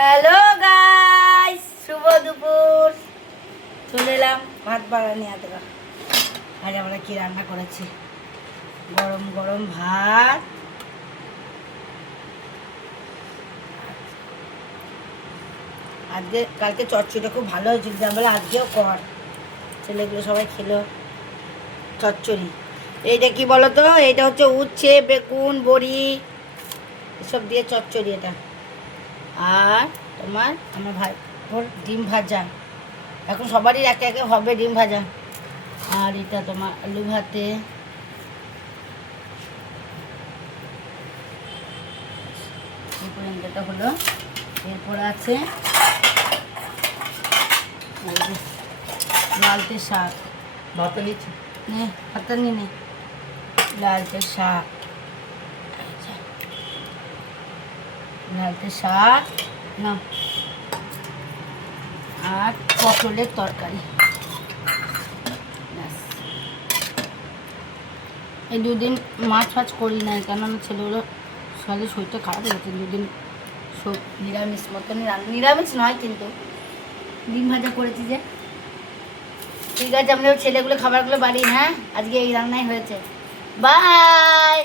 Hello guys, শুভ দুপুর। চলে এলাম ভাত বাড়ানি আদরা। আজ আমরা কি রান্না করেছি? গরম গরম ভাত, আজকে কালকে চচ্চড়িটা খুব ভালো হয়েছিল, বলে আজকেও কর। ছেলেগুলো সবাই খেলো চচ্চড়ি। এইটা কি বলো তো, এটা হচ্ছে উচ্ছে, বেগুন, বড়ি এসব দিয়ে চচ্চড়ি এটা। আর তোমার আমার ভাই ওর ডিম ভাজা। এখন সবারই একে একে হবে ডিম ভাজা। আর এটা তোমার আলু ভাতে, এই পর্যন্তটা হলো। এরপর আছে লালতে শাক। ভাতটা নিচ্ছি। নে ভাতটা নিয়ে নে। লালতে শাক, লালতে শাক না, আর পটলের তরকারি। ব্যাস। এই দুদিন মাছ ফাছ করি নাই, কেননা ছেলেগুলো সকালে শরীরটা খারাপ হয়েছে। দুদিন সব নিরামিষ মতনই নিরামিষ নয়, কিন্তু ডিম ভাজা করেছি যে। ঠিক আছে, আমরা ছেলেগুলো খাবারগুলো বাড়ি। হ্যাঁ, আজকে এই রান্নাই হয়েছে। বাই।